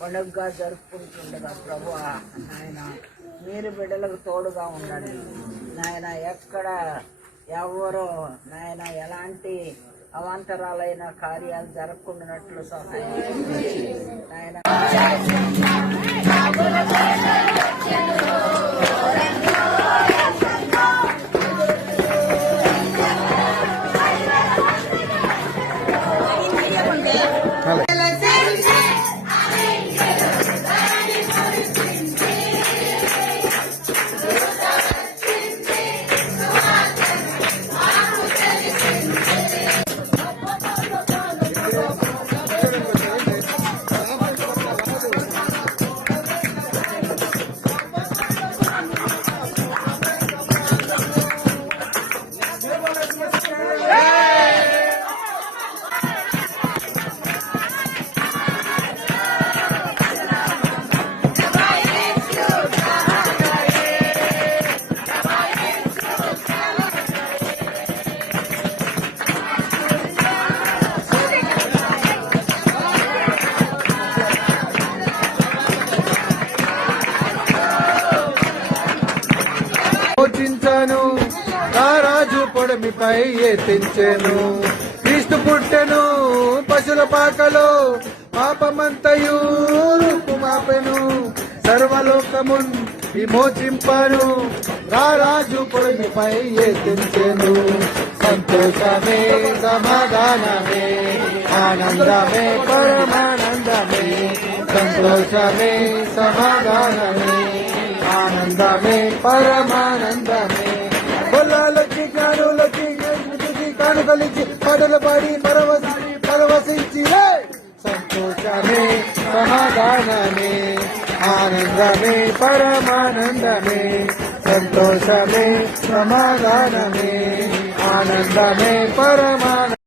పండుగగా జరుపుకుంటుండగా ప్రభు నాయన మీరు బిడ్డలకు తోడుగా ఉండండి నాయన. ఎక్కడ ఎవరో నాయన ఎలాంటి అవాంతరాలైన కార్యాలు జరగకుండానట్లు సహాయం నాయన. మోచించను రారాజు పొడమిపై ఎత్తించెను. క్రీస్తు పుట్టెను పశుల పాకలో, పాపమంతయు రూపుమాపెను. సర్వలోకమున్ విమోచింపను, రారాజు పొడమిపై ఎత్తించెను. సంతోషమే సమాధానమే ఆనందమే పరమానందమే. సంతోషమే సమాధానమే ఆనందమే పరమానందమే. పొలాలకి కానులకి కానుకలిచి పడలు పడి పరవశించి సంతోషమే సమాధానమే ఆనందమే పరమానందమే. సంతోషమే సమాధానమే ఆనందమే పరమానందమే.